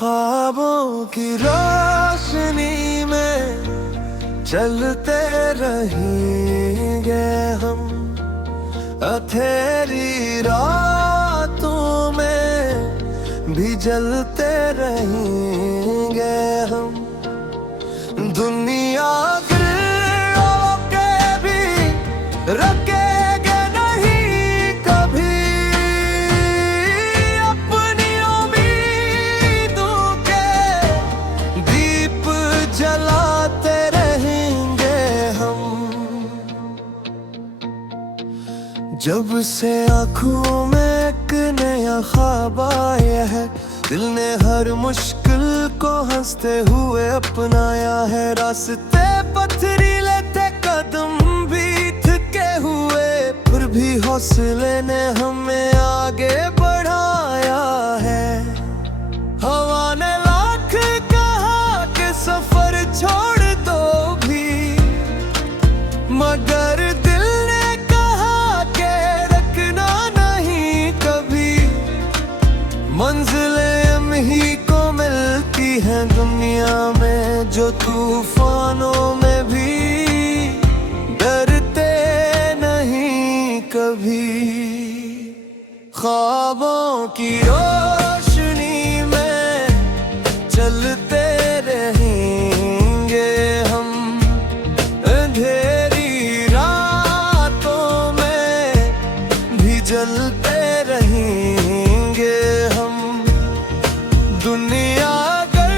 ख्वाबों की रोशनी में चलते रहेंगे हम, अंधेरी रातों में भी जलते रहेंगे हम। दुनिया गिरों के भी रुकेंगे नहीं कभी, अपनी उम्मीदों के दीप जलाते रहेंगे हम। जब से आँखों में एक नया ख्वाब आया है, दिल ने हर मुश्किल को हंसते हुए अपनाया है। रास्ते पथरीले थे, कदम भी थके हुए, फिर भी हौसले ने हमें आगे बढ़ाया है। हवा ने लाख कहा कि सफर छोड़ दो भी, मगर दिल ने कहा कि रखना नहीं कभी। मंजिलें ही को मिलती हैं दुनिया में, जो तूफानों में भी डरते नहीं कभी। ख्वाबों की रोशनी में चलते रहेंगे हम, अंधेरी रातों में भी जलते रहेंगे हम। दुनिया अगर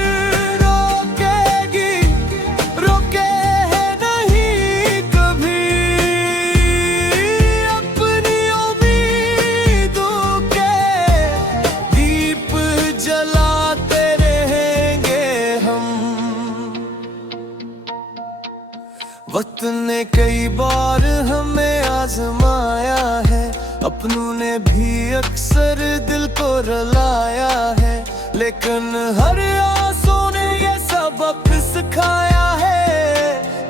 रोकेगी, रोके है नहीं कभी, अपनी उम्मीदों के दीप जलाते रहेंगे हम। वक्त ने कई बार हमें आजमाया है, अपनों ने भी अक्सर दिल को रुलाया है, लेकिन हर आंसू ने ये सबक सिखाया है।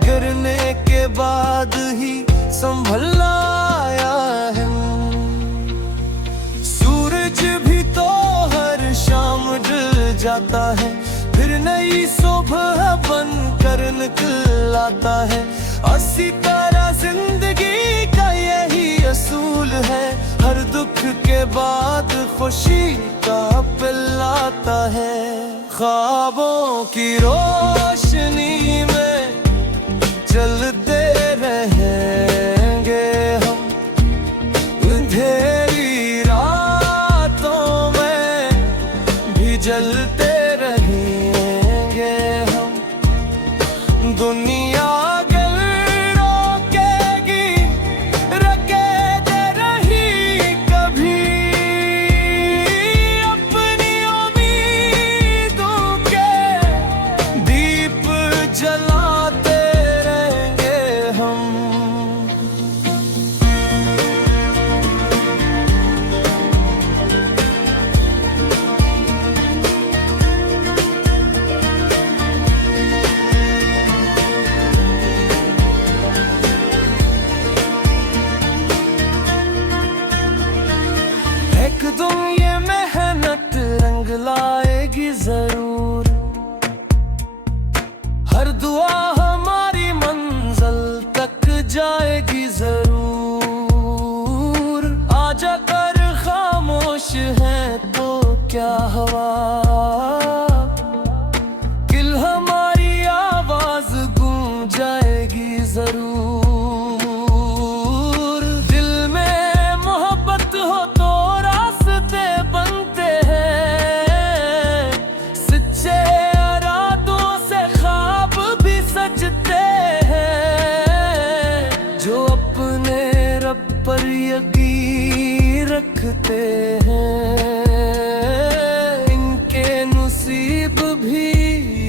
गिरने के बाद ही संभलना आया है। सूरज भी तो हर शाम ढल जाता है, फिर नई सुबह बनकर निकल आता है। इसी तरह जिंदगी का यही असूल है, हर दुख के बाद खुशी का पल आता है। ख्वाबों की रोशनी में चलते रहेंगे हम, अंधेरी रातों में भी जलते रहेंगे हम। दुनिया जलाते रहेंगे हम। एक दिन ये मेहनत रंग लाएगी जरूर, हर दुआ हमारी मंजिल तक जाएगी जरूर। आजा कर खामोश है तो क्या हवा, दिल हमारी आवाज गूंज जाएगी जरूर। दिल में मोहब्बत हो तो रास्ते बनते हैं, सच्चे इरादों से ख्वाब भी सजते हैं। जो अपने रब पर यकीन रखते हैं, इनके नसीब भी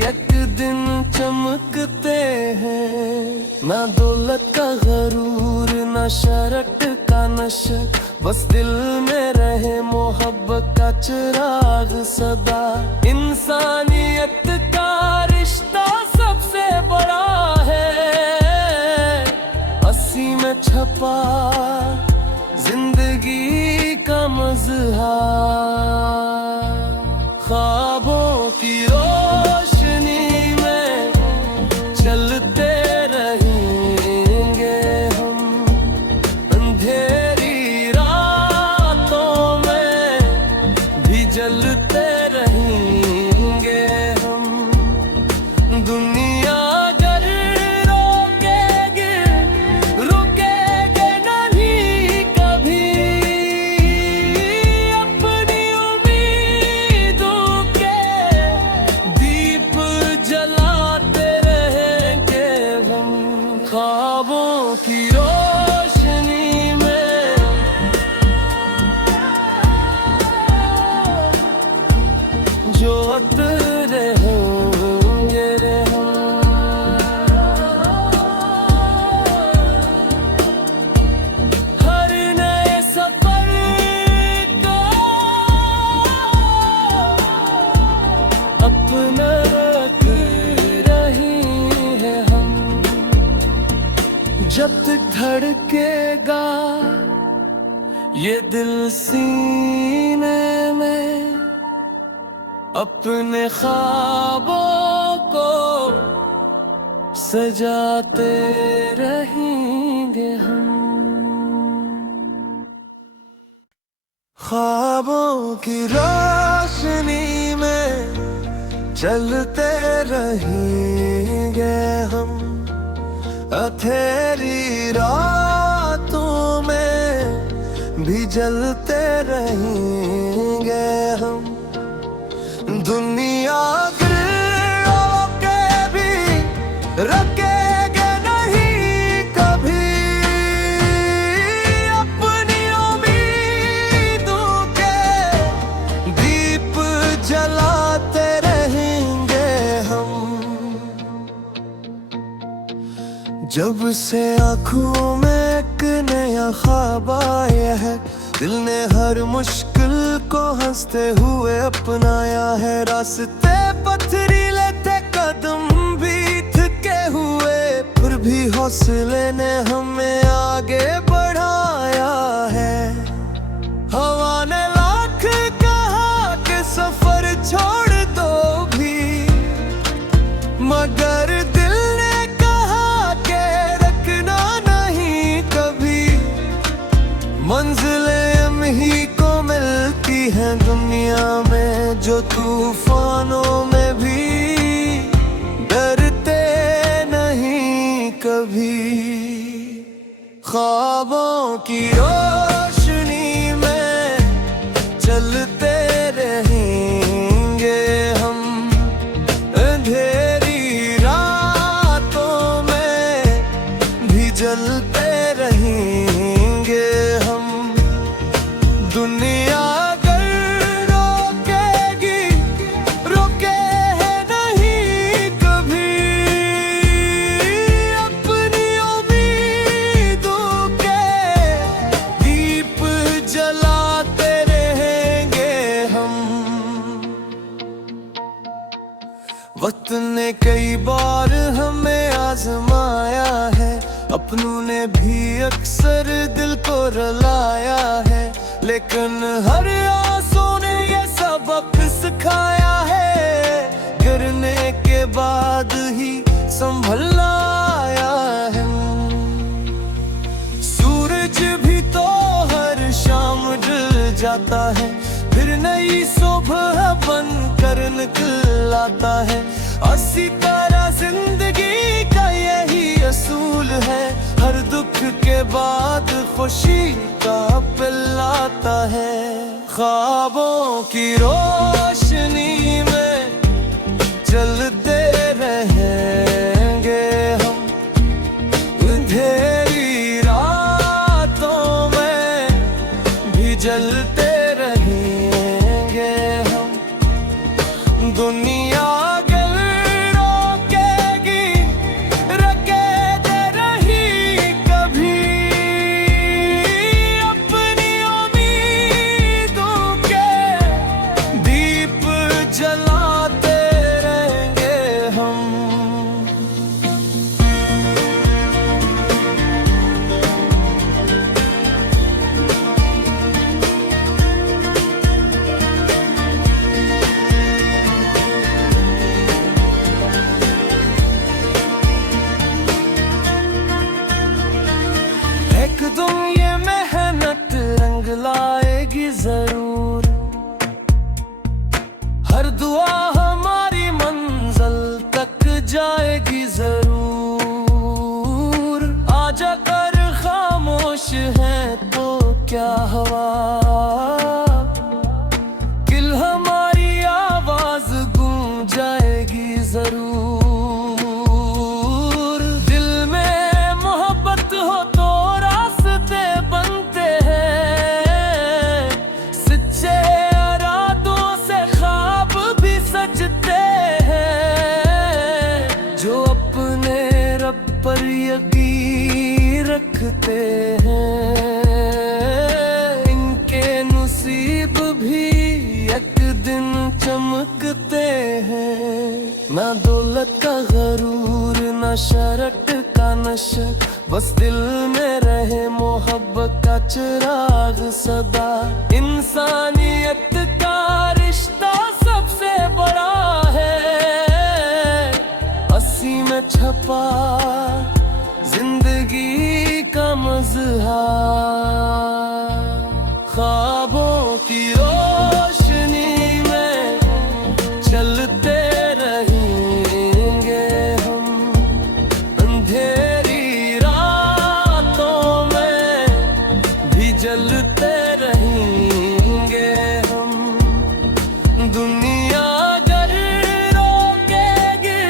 एक दिन चमकते हैं। ना दौलत का गरूर, ना शरट का नशा, बस दिल में रहे मोहब्बत का चिराग सदा। इंसानियत का रिश्ता सबसे बड़ा है, हंसी में छपा जिंदगी का मजहर। ख्वाबों की रोशनी में चलते रहेंगे हम, अंधेरी रातों में भी जलते रहेंगे हम। दुनिया अगर रोकेगी, रुकेगे नहीं कभी, अपनी उम्मीदों के दीप जलाते रहेंगे हम। ख्वाबों की रोशनी में जो उतरे होंगे रे हम, हर नए सफर को अपना रख रही है हम। जब तक धड़केगा ये दिल सीने में, अपने ख्वाबों को सजाते रहेंगे हम। ख्वाबों की रोशनी में चलते रहेंगे हम, अंधेरी रातों में भी जलते रहेंगे हम। दुनिया गिरों के भी रखेगे नहीं कभी, अपनी उम्मीदों के दीप जलाते रहेंगे हम। जब से आँखों में एक नया ख्वाब आया है, दिल ने हर मुश्किल को हंसते हुए अपनाया है। रास्ते पथरीले थे, कदम भी थके हुए, फिर भी हौसले ने हमें आगे बढ़ाया है। हवा ने लाख कहा कि सफर छोड़ दो भी, मगर दिल ने कहा कि रखना नहीं कभी। मंजिलें ही को मिलती है दुनिया में, जो तूफानों में भी डरते नहीं कभी। ख्वाबों की रोशनी में चलते रहेंगे हम, अंधेरी रातों में भी जलते रहेंगे हम। दुनिया अगर रोकेगी, रुके है नहीं कभी, अपनी उम्मीदों के दीप जलाते रहेंगे हम। वक्त ने कई बार हमें आजमाया है, अपनों ने भी अक्सर दिल को रुलाया है, लेकिन हर आंसू ने ये सबक सिखाया है। गिरने के बाद ही संभलना आया है। सूरज भी तो हर शाम ढल जाता है, फिर नई सुबह बन कर निकल आता है। इसी तरह जिंदगी का यही असूल है, हर दुख के बाद खुशी का पल आता है। ख्वाबों की रोशनी में चलते रहेंगे हम, अंधेरी रातों में भी जलते रहेंगे हम। दुनिया जलाते रहेंगे हम। दुआ हमारी मंजिल तक जाएगी जरूर। आजा कर खामोश है तो क्या हवा, किल हमारी आवाज गूंज जाएगी जरूर। दिल में मोहब्बत हो तो रास्ते बनते हैं, सच्चे इरादों से ख्वाब भी सजते हैं। जो अपने रब पर यकीन रखते हैं, इनके नसीब भी एक दिन चमकते हैं। ना दौलत का गरूर, ना शरट का नशा, बस दिल में रहे मोहब्बत का चिराग सदा। इंसानियत का रिश्ता सबसे बड़ा है, अस्सी में छपा जिंदगी का मज़हार। ख्वाबों की रोशनी में चलते रहेंगे हम, अंधेरी रातों में भी जलते रहेंगे हम। दुनिया अगर रोकेगी,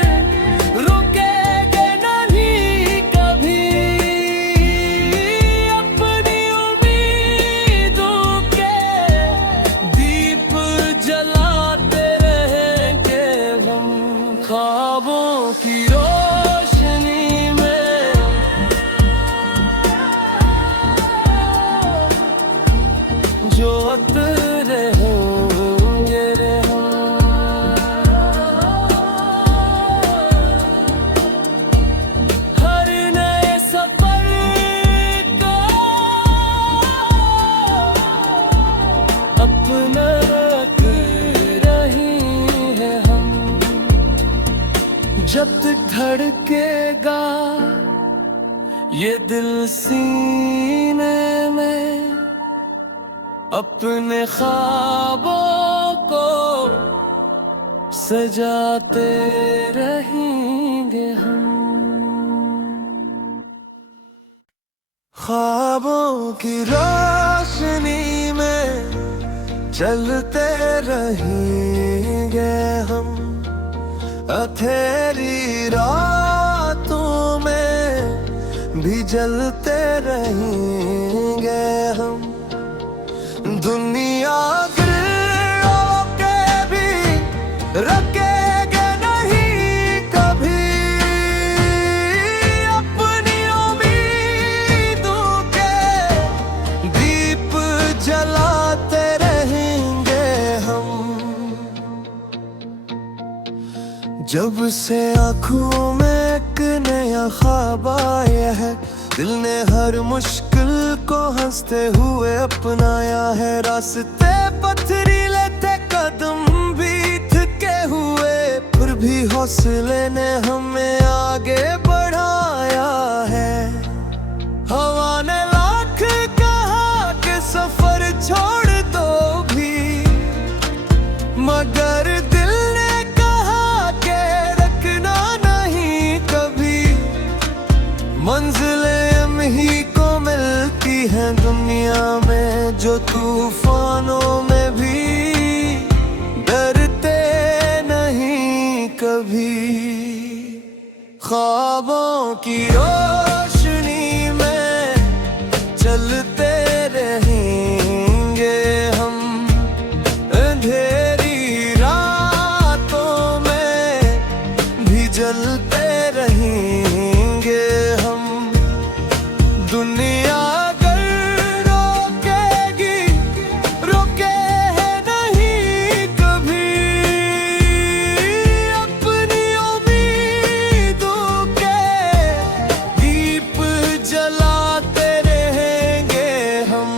रुकेगे नहीं कभी, अपनी उम्मीदों के दीप जलाते रहेंगे हम। ख्वाबों की रोशनी में जो उतरे होंगे हम, हर नए सफर को अपना रख रही है हम। जब तक धड़केगा ये दिल सीने में, अपने ख्वाबों को सजाते रहेंगे हम। ख्वाबों की रोशनी में चलते रहेंगे हम, अंधेरी रातों में भी जलते रहेंगे हम। दुनिया गिरोके भी रखेगे नहीं कभी, अपनी उम्मीदों के दीप जलाते रहेंगे हम। जब से आँखों में एक नया ख्वाब आया है, दिल ने हर मुश्किल को हंसते हुए अपनाया है। रास्ते पथरीले थे, कदम भी थके हुए, फिर भी हौसले ने हमें आगे बढ़ाया है। हवा ने लाख कहा कि सफर छोड़ दो भी, मगर दिल ने कहा कि रखना नहीं कभी। मंजिलें ही को मिलती हैं दुनिया में, जो तूफानों में भी डरते नहीं कभी। ख्वाबों की रोशनी में चलते रहेंगे हम, अंधेरी रातों में भी जलते रहेंगे हम। दुनिया अगर रोकेगी, रुके है नहीं कभी, अपनी उम्मीदों के दीप जलाते रहेंगे हम।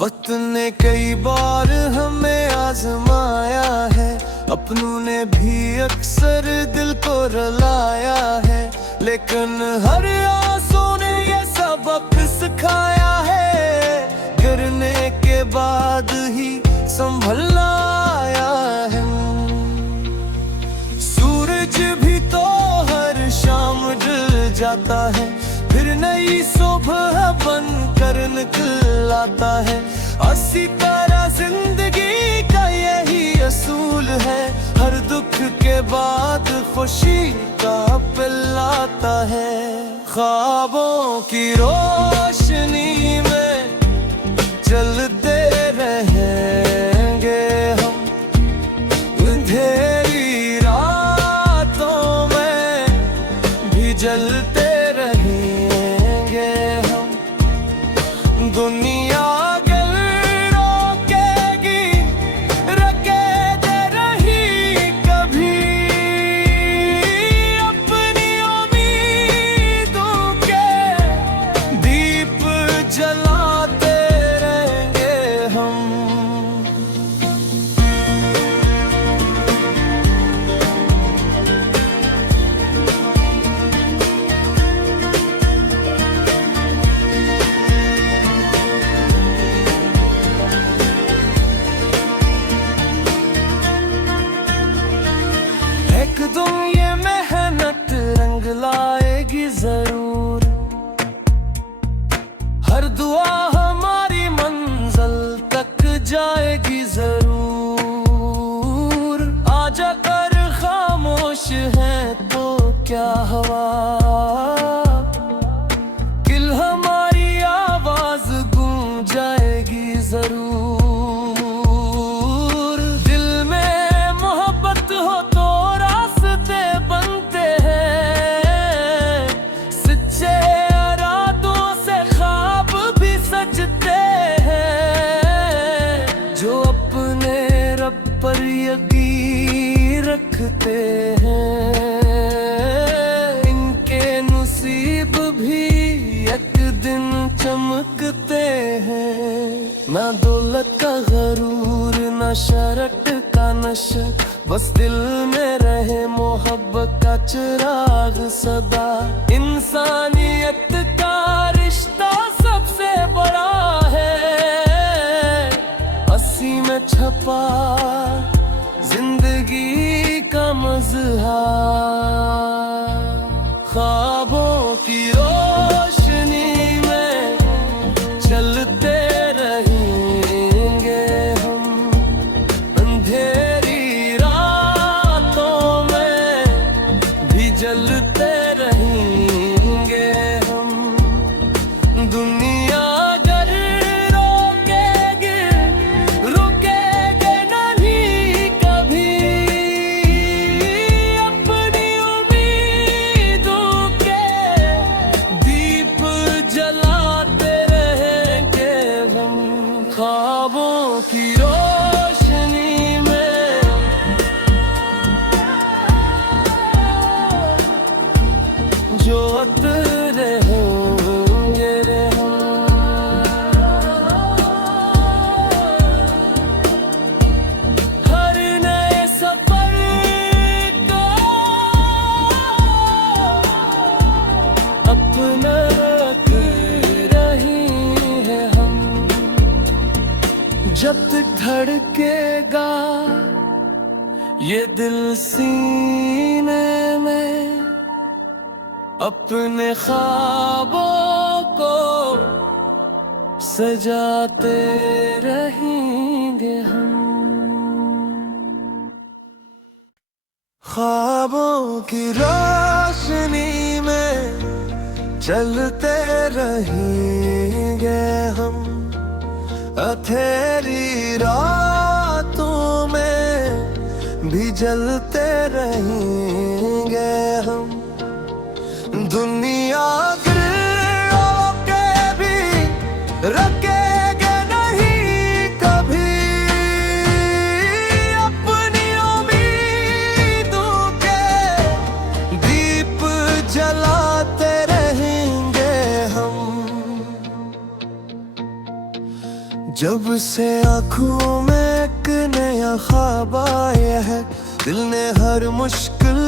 वक्त ने कई बार हमें आजमाया है, अपनों ने भी अक्सर दिल को रुलाया है, लेकिन हर आंसू ने ये सबक सिखाया है। गिरने के बाद ही संभलना आया है। सूरज भी तो हर शाम ढल जाता है, फिर नई सुबह बन कर निकल आता है। इसी तरह जिंदगी का यही असूल है, हर दुख के बाद खुशी का पल आता है। ख्वाबों की रोशनी में चलते रहेंगे हम, अंधेरी रातों में भी जलते रहेंगे हम। दुनिया एक दिन ये मेहनत रंग लाएगी जरूर, हर दुआ हमारी मंजिल तक जाएगी जरूर। आजा कर खामोश है तो क्या हवा, किल हमारी आवाज गूंज जाएगी जरूर। दिल में मोहब्बत हो तो रास्ते बनते हैं, सच्चे इरादों से ख्वाब भी सजते हैं। जो अपने रब पर यकीन रखते हैं, इनके नसीब भी एक दिन चमकते हैं। ना दौलत का गरूर, ना शरट का नशा, बस दिल में रहे मोहब्बत का चिराग सदा। इंसानियत का रिश्ता सबसे बड़ा है, अस्सी में छपा जिंदगी का मज़हार। ख्वाबों की रोशनी में चलते रहेंगे हम, अंधेरी रातों में भी जलते रहेंगे हम। दुनिया अगर रोकेगी, रुकेगे नहीं कभी, अपनी उम्मीदों के दीप जलाते रहेंगे हम। ख्वाबों की रोशनी में जो उतरे होंगे रे हम, हर नए सफर को अपना रख रही है हम। जब तक धड़केगा ये दिल सीने में, अपने ख्वाबों को सजाते रहेंगे हम। ख्वाबों की रोशनी में चलते रहेंगे हम, अंधेरी रातों में भी जलते रहेंगे हम। दुनिया गिरों के भी रखेगे नहीं कभी, अपनी उम्मीदों के दीप जलाते रहेंगे हम। जब से आँखों में एक नया ख्वाब आया है, दिल ने हर मुश्किल